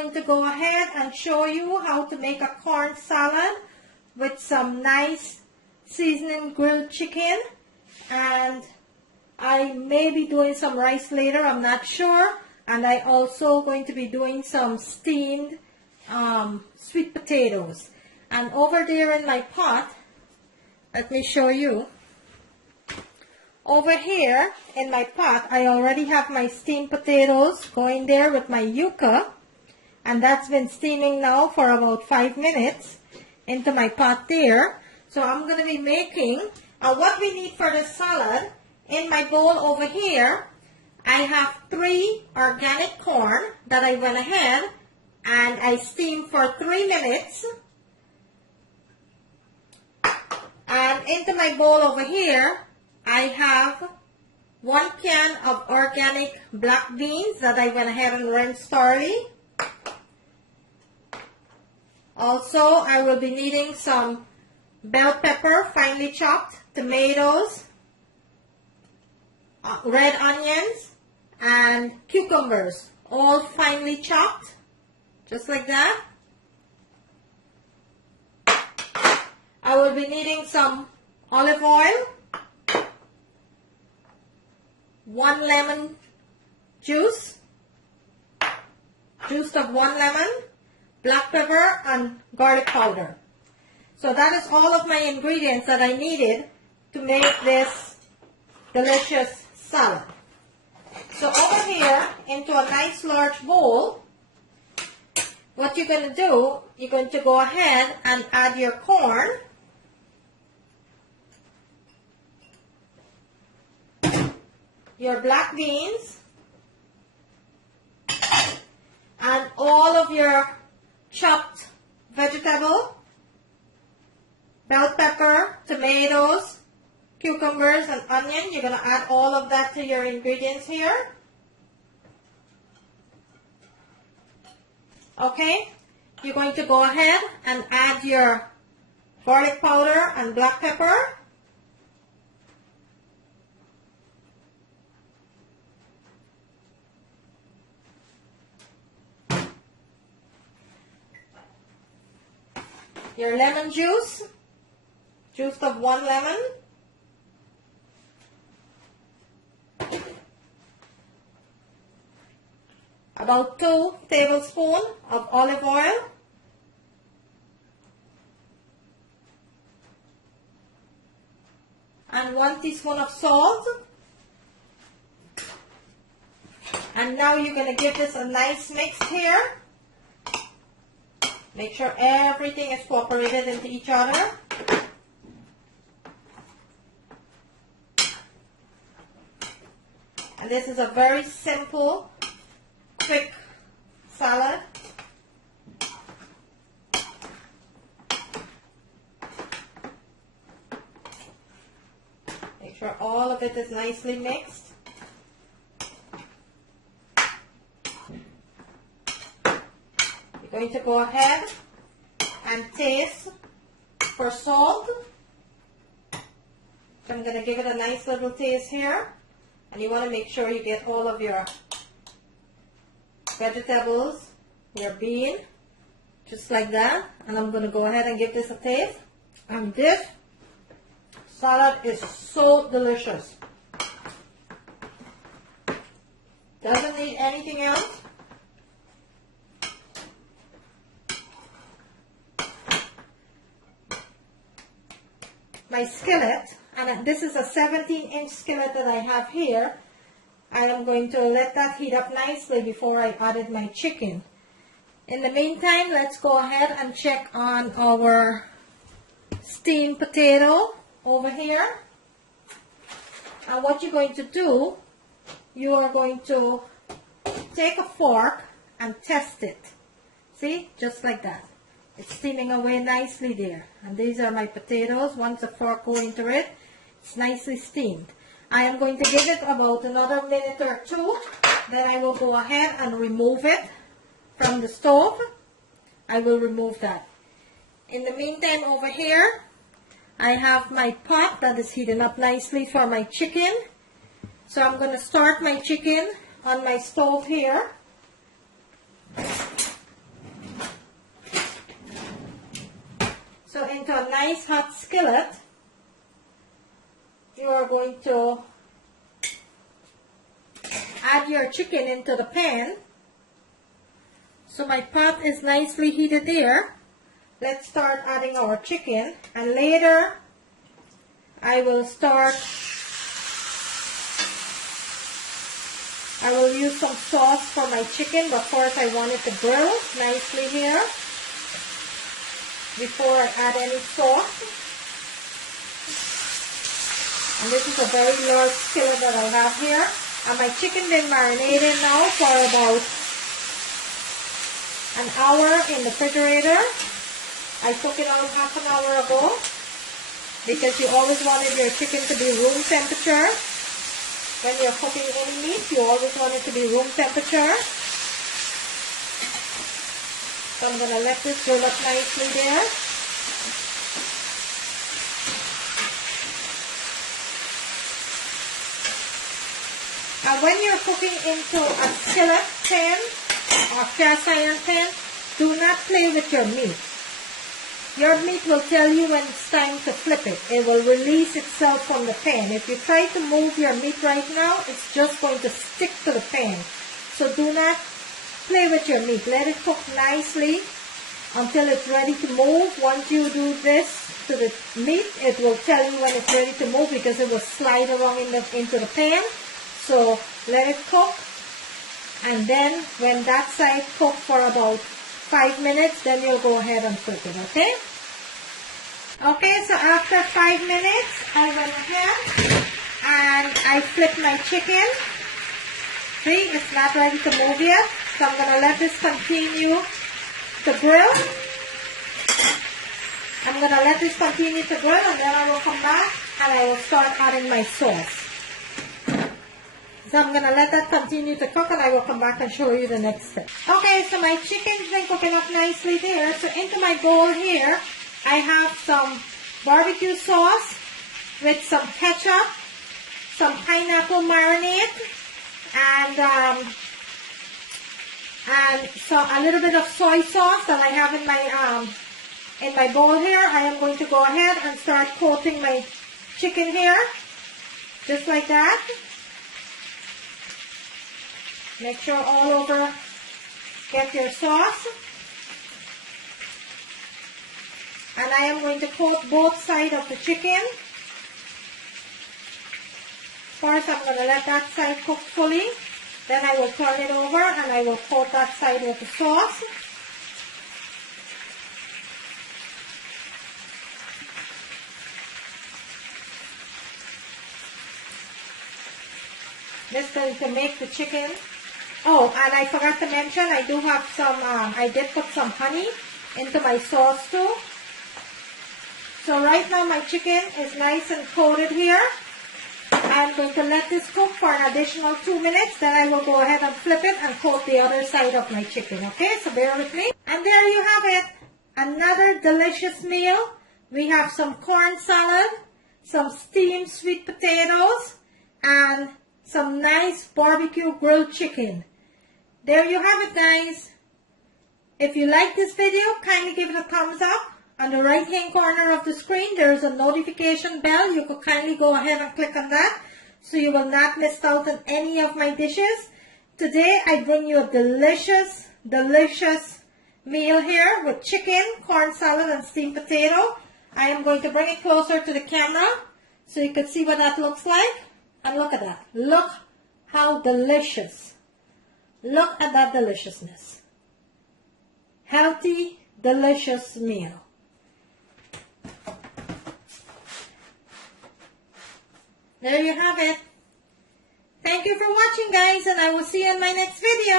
going to go ahead and show you how to make a corn salad with some nice seasoning grilled chicken, and I may be doing some rice later, I'm not sure, and I also going to be doing some steamed sweet potatoes. And over there in my pot, let me show you. Over here in my pot, I already have my steamed potatoes going there with my yuca, and that's been steaming now for about 5 minutes into my pot there. So I'm going to be making what we need for the salad. In my bowl over here, I have 3 organic corn that I went ahead and I steamed for 3 minutes. And into my bowl over here, I have 1 can of organic black beans that I went ahead and rinsed thoroughly. Also, I will be needing some bell pepper, finely chopped, tomatoes, red onions, and cucumbers, all finely chopped, just like that. I will be needing some olive oil, 1 lemon juice of 1 lemon, black pepper, and garlic powder. So that is all of my ingredients that I needed to make this delicious salad. So over here, into a nice large bowl, what you're going to do, you're going to go ahead and add your corn, your black beans, and all of your chopped vegetable, bell pepper, tomatoes, cucumbers, and onion. You're going to add all of that to your ingredients here. Okay, you're going to go ahead and add your garlic powder and black pepper. Your lemon juice of 1 lemon. About 2 tablespoons of olive oil. And 1 teaspoon of salt. And now you're going to give this a nice mix here. Make sure everything is cooperated into each other. And this is a very simple, quick salad. Make sure all of it is nicely mixed. You're going to go ahead and taste for salt. So I'm going to give it a nice little taste here. And you want to make sure you get all of your vegetables, your bean, just like that. And I'm going to go ahead and give this a taste. And this salad is so delicious. Doesn't need anything else. My skillet, and this is a 17-inch skillet that I have here. I am going to let that heat up nicely before I added my chicken. In the meantime, let's go ahead and check on our steamed potato over here. And what you're going to do, you are going to take a fork and test it. See, just like that. It's steaming away nicely there. And these are my potatoes. Once the fork goes into it, it's nicely steamed. I am going to give it about another minute or 2. Then I will go ahead and remove it from the stove. I will remove that. In the meantime, over here, I have my pot that is heating up nicely for my chicken. So I'm going to start my chicken on my stove here. So into a nice hot skillet, you are going to add your chicken into the pan. So my pot is nicely heated there. Let's start adding our chicken, and later I will use some sauce for my chicken, but first I want it to grill nicely here before I add any sauce. And this is a very large skillet that I have here. And my chicken been marinated now for about an hour in the refrigerator. I took it out half an hour ago because you always wanted your chicken to be room temperature. When you're cooking any meat, you always want it to be room temperature. So I'm going to let this grill up nicely there. And when you're cooking into a skillet pan or cast iron pan, do not play with your meat. Your meat will tell you when it's time to flip it. It will release itself from the pan. If you try to move your meat right now, it's just going to stick to the pan. So do not play with your meat. Let it cook nicely until it's ready to move. Once you do this to the meat, it will tell you when it's ready to move because it will slide around into the pan. So let it cook, and then when that side cooks for about 5 minutes, then you'll go ahead and flip it, okay? Okay, so after 5 minutes, I went ahead and I flipped my chicken. See, it's not ready to move yet, so I'm going to let this continue to grill. I'm going to let this continue to grill, and then I will come back and I will start adding my sauce. So I'm going to let that continue to cook, and I will come back and show you the next step. Okay, so my chicken's been cooking up nicely there. So into my bowl here, I have some barbecue sauce with some ketchup, some pineapple marinade, and so a little bit of soy sauce that I have in my bowl here. I am going to go ahead and start coating my chicken here, just like that. Make sure all over get your sauce. And I am going to coat both sides of the chicken. First, I'm going to let that side cook fully. Then I will turn it over and I will coat that side with the sauce. This is going to make the chicken. Oh, and I forgot to mention, I do have some, I did put some honey into my sauce too. So right now my chicken is nice and coated here. I'm going to let this cook for an additional 2 minutes. Then I will go ahead and flip it and coat the other side of my chicken. Okay, so bear with me. And there you have it. Another delicious meal. We have some corn salad, some steamed sweet potatoes, and some nice barbecue grilled chicken. There you have it, guys. If you like this video, kindly give it a thumbs up. On the right hand corner of the screen, there is a notification bell. You could kindly go ahead and click on that so you will not miss out on any of my dishes. Today I bring you a delicious, delicious meal here with chicken, corn salad, and steamed potato. I am going to bring it closer to the camera so you can see what that looks like. And look at that. Look how delicious. Look at that deliciousness. Healthy, delicious meal. There you have it. Thank you for watching, guys, and I will see you in my next video.